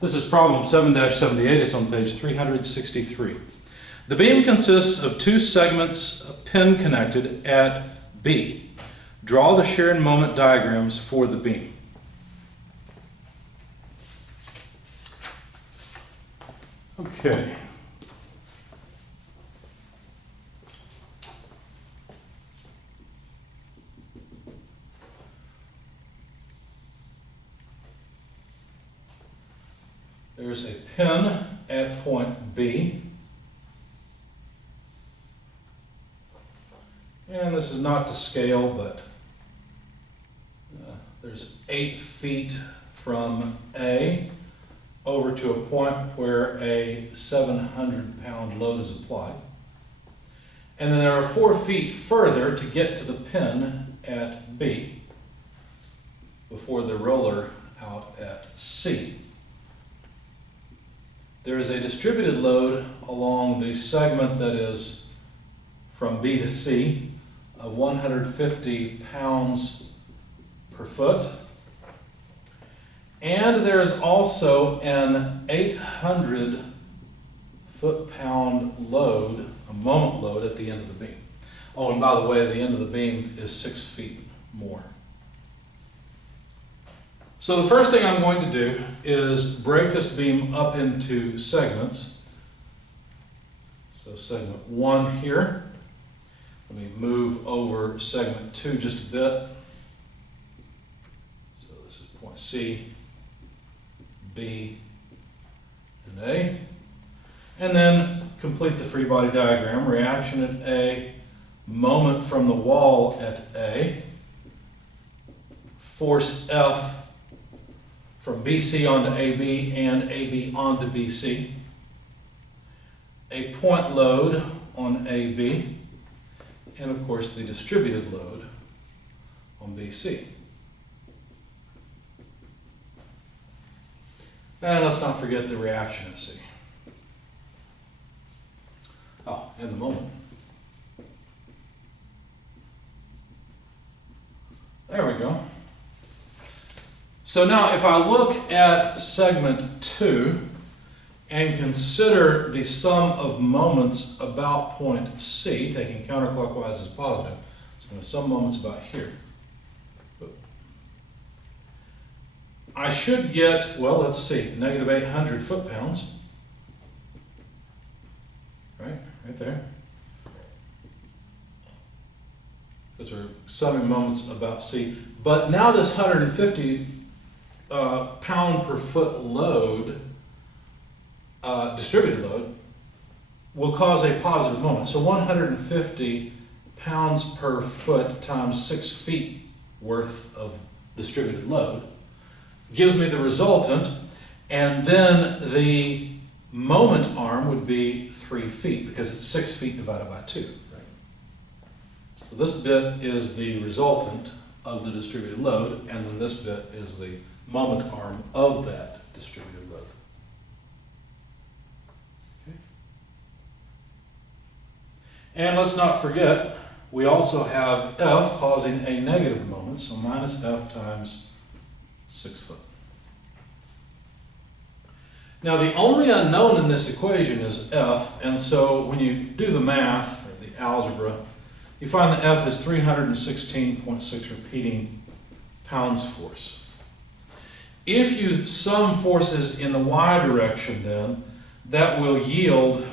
This is problem 7-78. It's on page 363. The beam consists of two segments pin connected at B. Draw the shear and moment diagrams for the beam. Okay. There's a pin at point B. And this is not to scale, but there's 8 feet from A over to a point where a 700-pound load is applied. And then there are 4 feet further to get to the pin at B before the roller out at C. There is a distributed load along the segment that is from B to C of 150 pounds per foot. And there's also an 800 foot-pound load, a moment load at the end of the beam. Oh, and by the way, the end of the beam is 6 feet more. So the first thing I'm going to do is break this beam up into segments. So segment 1 here. Let me move over segment 2 just a bit. So this is point C, B, and A. And then complete the free body diagram. Reaction at A, moment from the wall at A, force F from BC onto AB and AB onto BC, a point load on AB, and of course the distributed load on BC. And let's not forget the reaction at C. Oh, and the moment. There we go. So now if I look at segment 2 and consider the sum of moments about point C, taking counterclockwise as positive, so I'm going to sum moments about here. I should get, well, let's see, negative 800 foot-pounds. Right there. Because we're summing moments about C. But now this 150 pound per foot load, distributed load, will cause a positive moment. So 150 pounds per foot times 6 feet worth of distributed load gives me the resultant, and then the moment arm would be 3 feet because it's 6 feet divided by 2. Right? So this bit is the resultant of the distributed load, and then this bit is the moment arm of that distributed load. Okay. And let's not forget, we also have F causing a negative moment, so minus F times 6 foot. Now the only unknown in this equation is F, and so when you do the math, or the algebra, you find that F is 316.6 repeating pounds force. If you sum forces in the y direction then, that will yield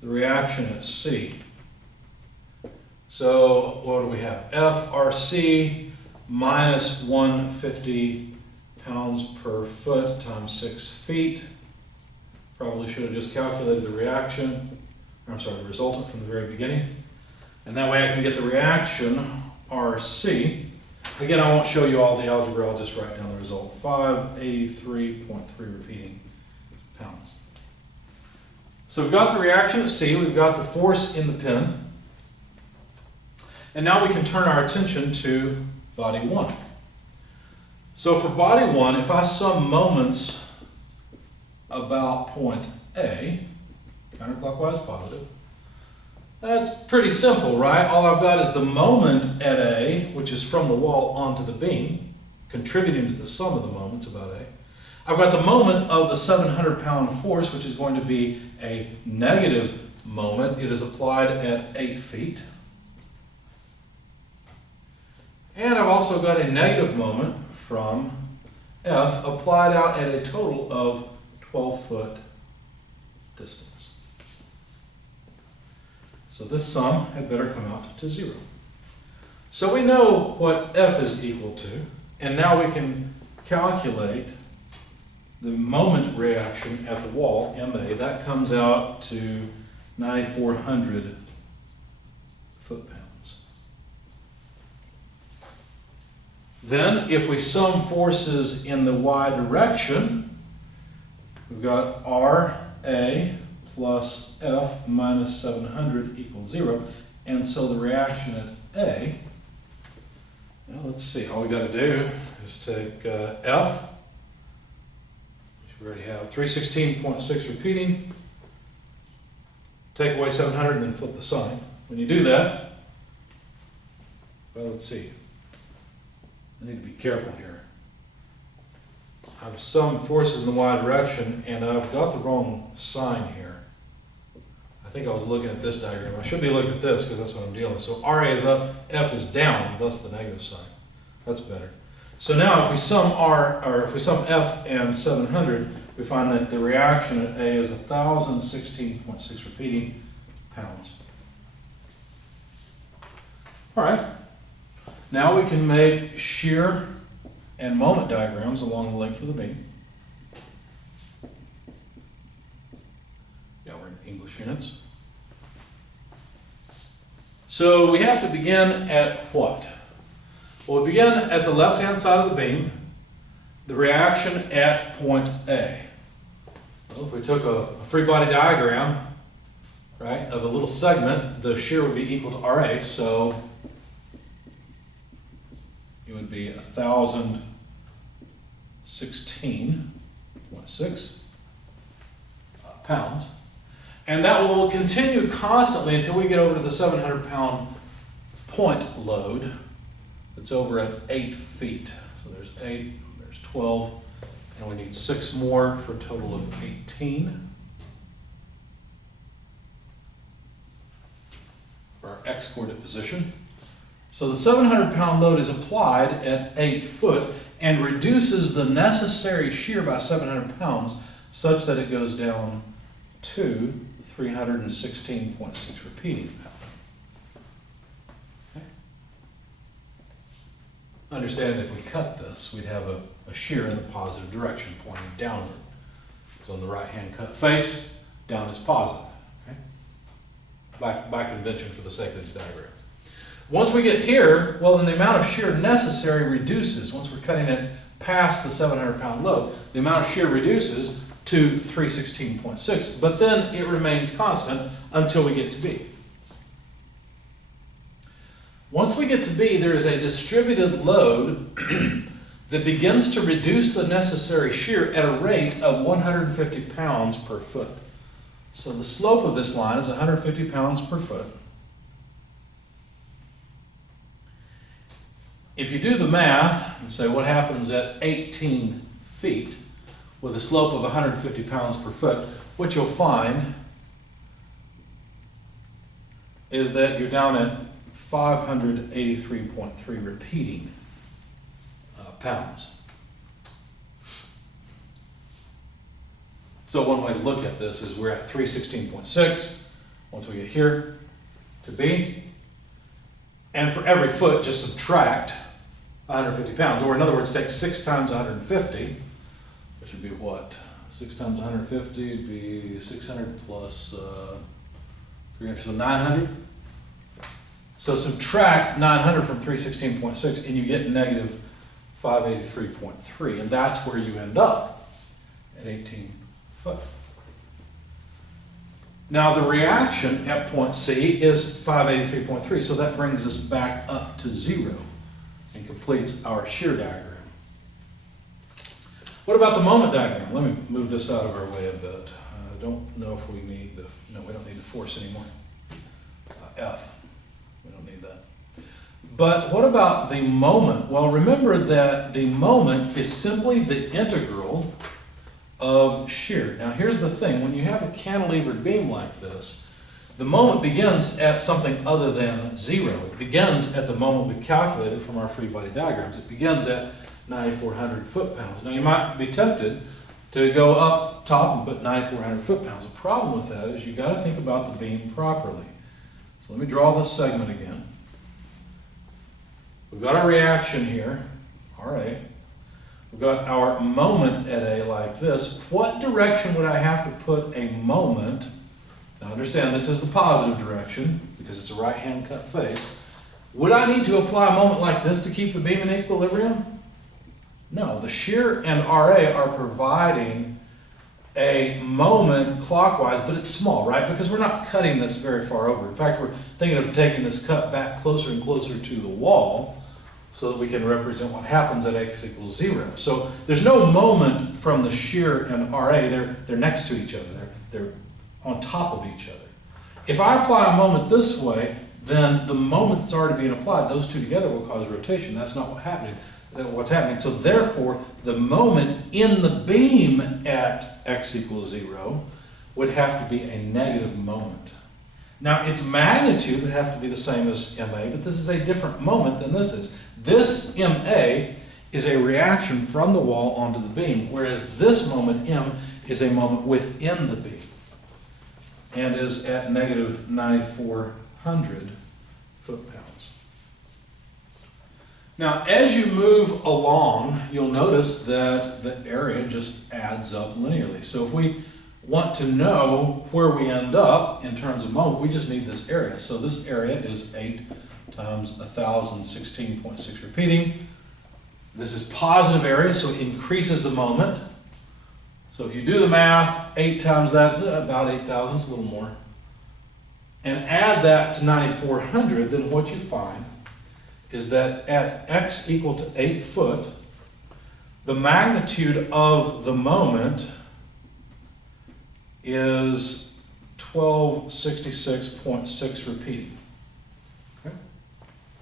the reaction at C. So what do we have? FRC minus 150 pounds per foot times 6 feet. Probably should have just calculated the reaction, or I'm sorry, the resultant from the very beginning. And that way I can get the reaction, RC. Again, I won't show you all the algebra, I'll just write down the result. 583.3 repeating pounds. So we've got the reaction at C, we've got the force in the pin. And now we can turn our attention to body 1. So for body 1, if I sum moments about point A, counterclockwise positive, that's pretty simple, right? All I've got is the moment at A, which is from the wall onto the beam, contributing to the sum of the moments about A. I've got the moment of the 700-pound force, which is going to be a negative moment. It is applied at 8 feet. And I've also got a negative moment from F applied out at a total of 12-foot distance. So this sum had better come out to 0. So we know what F is equal to, and now we can calculate the moment reaction at the wall, MA. That comes out to 9,400 foot-pounds. Then, if we sum forces in the y direction, we've got RA plus F minus 700 equals 0. And so the reaction at A, now let's see, all we got to do is take F, which we already have, 316.6 repeating, take away 700 and then flip the sign. When you do that, well, let's see. I need to be careful here. I've summed forces in the y direction, and I've got the wrong sign here. I think I was looking at this diagram. I should be looking at this because that's what I'm dealing with. So RA is up, F is down, thus the negative sign. That's better. So now if we sum F and 700, we find that the reaction at A is 1,016.6 repeating pounds. All right. Now we can make shear and moment diagrams along the length of the beam. Yeah, we're in English units. So we have to begin at what? Well, we begin at the left-hand side of the beam, the reaction at point A. Well, if we took a free body diagram, right, of a little segment, the shear would be equal to RA, so it would be 1,016.6 pounds. And that will continue constantly until we get over to the 700-pound point load. It's over at 8 feet. So there's 8, there's 12, and we need 6 more for a total of 18. For our x coordinate position. So the 700-pound load is applied at 8 foot and reduces the necessary shear by 700 pounds such that it goes down to 316.6 repeating pounds. Okay. Understand if we cut this, we'd have a shear in the positive direction pointing downward. So on the right-hand cut face, down is positive. Okay? By convention for the sake of this diagram. Once we get here, well, then the amount of shear necessary reduces. Once we're cutting it past the 700-pound load, the amount of shear reduces to 316.6, but then it remains constant until we get to B. Once we get to B, there is a distributed load that begins to reduce the necessary shear at a rate of 150 pounds per foot. So the slope of this line is 150 pounds per foot. If you do the math and say what happens at 18 feet with a slope of 150 pounds per foot, what you'll find is that you're down at 583.3 repeating pounds. So one way to look at this is we're at 316.6 once we get here to B. And for every foot, just subtract 150 pounds. Or in other words, take 6 times 150, which would be what? 6 times 150 would be 600 plus 300, so 900. So subtract 900 from 316.6 and you get negative 583.3. And that's where you end up at 18 foot. Now the reaction at point C is 583.3, so that brings us back up to 0 and completes our shear diagram. What about the moment diagram? Let me move this out of our way a bit. I don't know if we need no, we don't need the force anymore. F, we don't need that. But what about the moment? Well, remember that the moment is simply the integral of shear. Now here's the thing, when you have a cantilevered beam like this, the moment begins at something other than 0. It begins at the moment we calculated from our free body diagrams. It begins at 9,400 foot-pounds. Now you might be tempted to go up top and put 9,400 foot-pounds. The problem with that is you got to think about the beam properly. So let me draw this segment again. We've got our reaction here, RA. We've got our moment at A like this. What direction would I have to put a moment? Now understand, this is the positive direction because it's a right-hand cut face. Would I need to apply a moment like this to keep the beam in equilibrium? No, the shear and RA are providing a moment clockwise, but it's small, right? Because we're not cutting this very far over. In fact, we're thinking of taking this cut back closer and closer to the wall so that we can represent what happens at x equals 0. So there's no moment from the shear and RA. They're next to each other. They're on top of each other. If I apply a moment this way, then the moment that's already being applied, those two together will cause rotation. That's not what's happening. So therefore, the moment in the beam at x equals 0 would have to be a negative moment. Now, its magnitude would have to be the same as MA, but this is a different moment than this is. This MA is a reaction from the wall onto the beam, whereas this moment M is a moment within the beam and is at negative 9,400 foot-pounds. Now, as you move along, you'll notice that the area just adds up linearly. So if we want to know where we end up in terms of moment, we just need this area. So this area is 8 times 1,016.6 repeating. This is positive area, so it increases the moment. So if you do the math, 8 times that is about 8,000, it's a little more. And add that to 9,400, then what you find is that at x equal to 8 foot, the magnitude of the moment is 1266.6 repeating. Okay?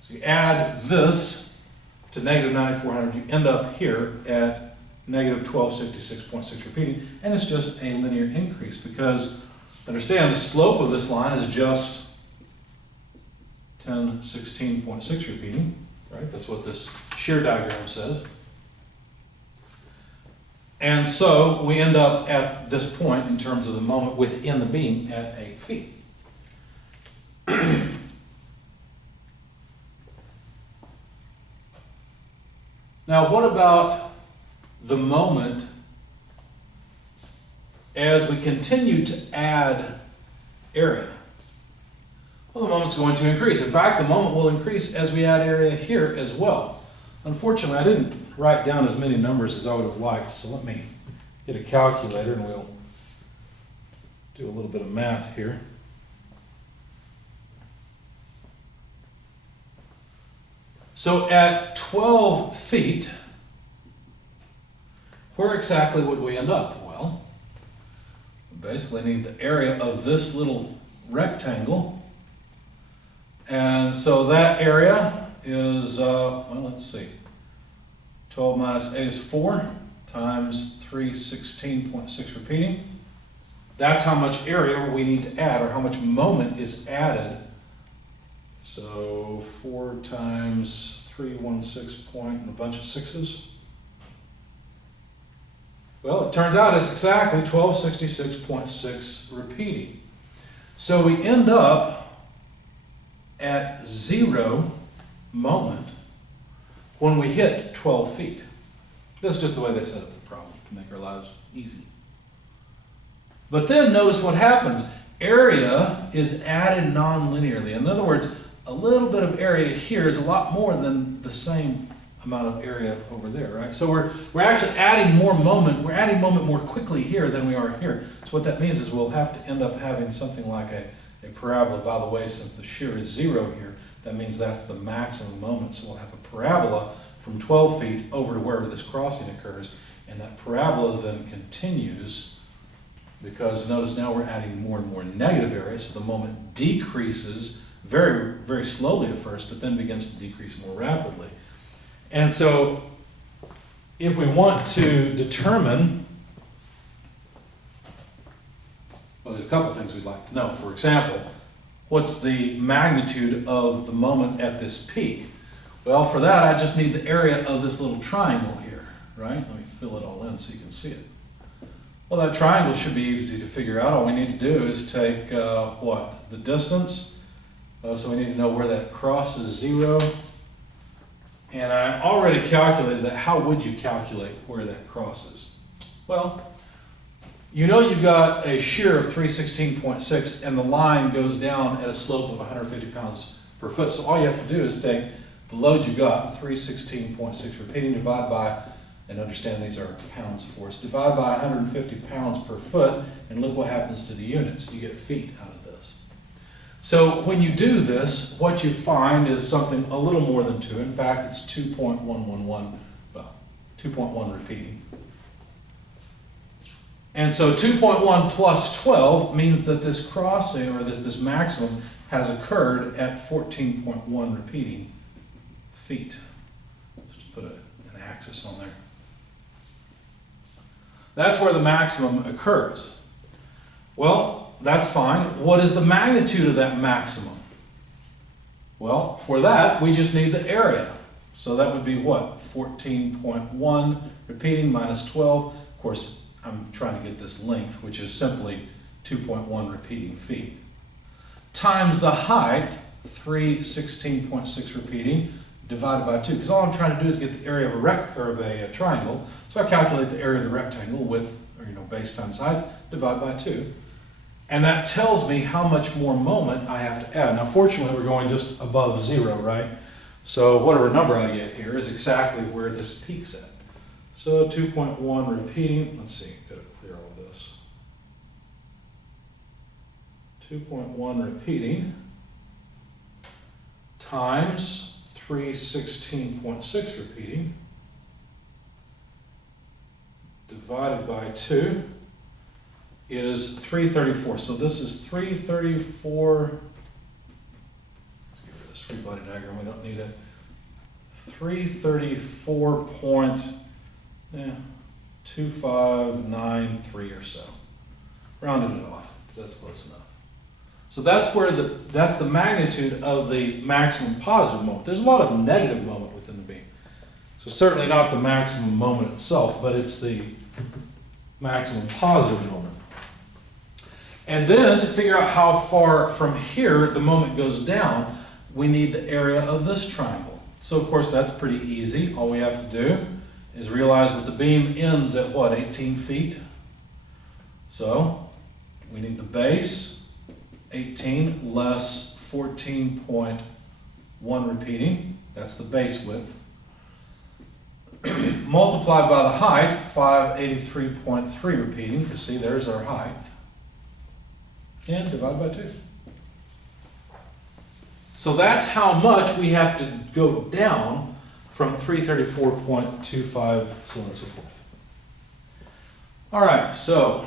So you add this to negative 9,400, you end up here at negative 1266.6 repeating, and it's just a linear increase because, understand, the slope of this line is just 1016.6 repeating, right? That's what this shear diagram says. And so we end up at this point in terms of the moment within the beam at 8 feet. Now, what about the moment as we continue to add area? Well, the moment's going to increase. In fact, the moment will increase as we add area here as well. Unfortunately, I didn't write down as many numbers as I would have liked, so let me get a calculator and we'll do a little bit of math here. So at 12 feet, where exactly would we end up? Well, we basically need the area of this little rectangle. And so that area is, well, let's see, 12 minus 8 is 4 times 316.6 repeating. That's how much area we need to add, or how much moment is added. So 4 times 316 point and a bunch of sixes. Well, it turns out it's exactly 1266.6 repeating. So we end up at 0 moment when we hit 12 feet. That's just the way they set up the problem to make our lives easy. But then notice what happens. Area is added non-linearly. In other words, a little bit of area here is a lot more than the same amount of area over there, right? So we're actually adding more moment. We're adding moment more quickly here than we are here. So what that means is we'll have to end up having something like a parabola. By the way, since the shear is 0 here, that means that's the maximum moment. So we'll have a parabola from 12 feet over to wherever this crossing occurs, and that parabola then continues because notice now we're adding more and more negative area, so the moment decreases very, very slowly at first, but then begins to decrease more rapidly. And so if we want to determine Well, there's a couple things we'd like to know. For example, what's the magnitude of the moment at this peak? Well, for that, I just need the area of this little triangle here, right? Let me fill it all in so you can see it. Well, that triangle should be easy to figure out. All we need to do is take, what? The distance. So we need to know where that crosses 0. And I already calculated that. How would you calculate where that crosses? Well, you know you've got a shear of 316.6 and the line goes down at a slope of 150 pounds per foot. So all you have to do is take the load you got, 316.6 repeating, divide by, and understand these are pounds for us, divide by 150 pounds per foot, and look what happens to the units. You get feet out of this. So when you do this, what you find is something a little more than 2. In fact, it's 2.111, well, 2.1 repeating. And so 2.1 plus 12 means that this crossing, or this maximum, has occurred at 14.1 repeating feet. Let's just put an axis on there. That's where the maximum occurs. Well, that's fine. What is the magnitude of that maximum? Well, for that, we just need the area. So that would be what? 14.1 repeating minus 12. Of course, I'm trying to get this length, which is simply 2.1 repeating feet, times the height, 316.6 repeating, divided by 2. Because all I'm trying to do is get the area of a triangle. So I calculate the area of the rectangle with, base times height, divide by 2. And that tells me how much more moment I have to add. Now, fortunately, we're going just above 0, right? So whatever number I get here is exactly where this peak's at. So 2.1 repeating, let's see, gotta clear all this. 2.1 repeating times 316.6 repeating divided by 2 is 334. So this is 334, let's get rid of this free body diagram, we don't need it. 334.2593 or so. Rounded it off, that's close enough. So that's where that's the magnitude of the maximum positive moment. There's a lot of negative moment within the beam. So certainly not the maximum moment itself, but it's the maximum positive moment. And then to figure out how far from here the moment goes down, we need the area of this triangle. So of course that's pretty easy. All we have to do is realize that the beam ends at what, 18 feet? So we need the base, 18 less 14.1 repeating, that's the base width, multiplied by the height, 583.3 repeating, because see, there's our height, and divide by 2. So that's how much we have to go down from 334.25, so on and so forth. All right, so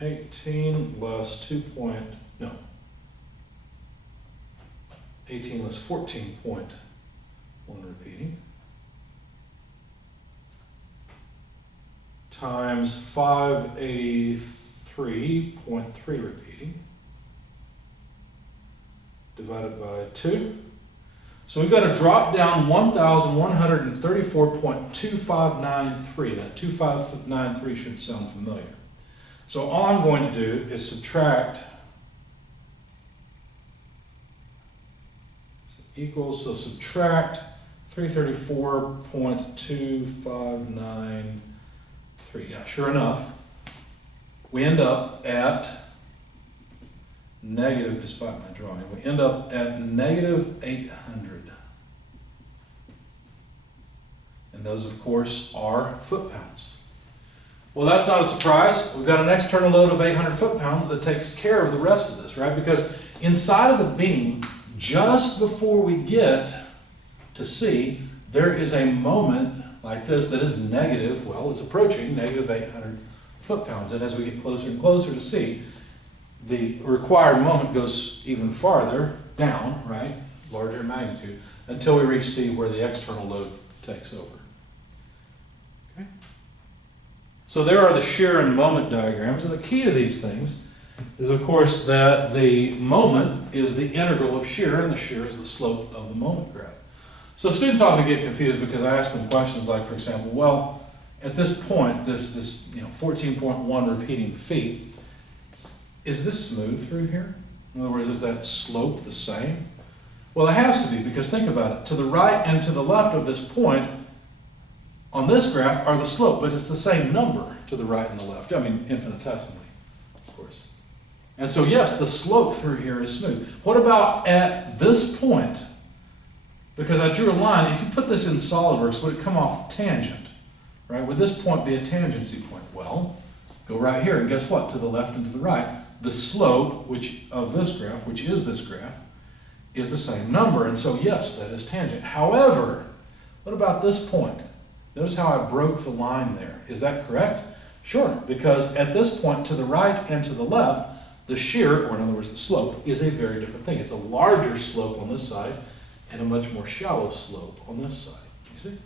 18 less 18 less 14.1 repeating times 583.3 repeating divided by 2. So we've got to drop down 1,134.2593. That 2593 should sound familiar. So all I'm going to do is subtract equals, so subtract 334.2593. Yeah, sure enough, we end up at negative, despite my drawing, we end up at negative 800. And those, of course, are foot-pounds. Well, that's not a surprise. We've got an external load of 800 foot-pounds that takes care of the rest of this, right? Because inside of the beam, just before we get to C, there is a moment like this that is negative, well, it's approaching negative 800 foot-pounds. And as we get closer and closer to C, the required moment goes even farther down, right? Larger in magnitude, until we reach C where the external load takes over. Okay? So there are the shear and moment diagrams. And the key to these things is of course that the moment is the integral of shear, and the shear is the slope of the moment graph. So students often get confused because I ask them questions like, for example, well, at this point, this 14.1 repeating feet, is this smooth through here? In other words, is that slope the same? Well, it has to be, because think about it. To the right and to the left of this point on this graph are the slope, but it's the same number to the right and the left. I mean, infinitesimally, of course. And so, yes, the slope through here is smooth. What about at this point? Because I drew a line. If you put this in SolidWorks, would it come off tangent? Right? Would this point be a tangency point? Well, go right here, and guess what? To the left and to the right, the slope of this graph, which is this graph, is the same number. And so, yes, that is tangent. However, what about this point? Notice how I broke the line there. Is that correct? Sure, because at this point, to the right and to the left, the shear, or in other words, the slope, is a very different thing. It's a larger slope on this side and a much more shallow slope on this side. You see?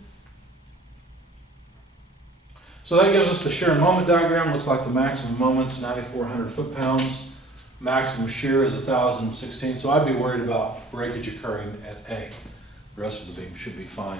So that gives us the shear and moment diagram. Looks like the maximum moment's 9,400 foot-pounds. Maximum shear is 1,016. So I'd be worried about breakage occurring at A. The rest of the beam should be fine.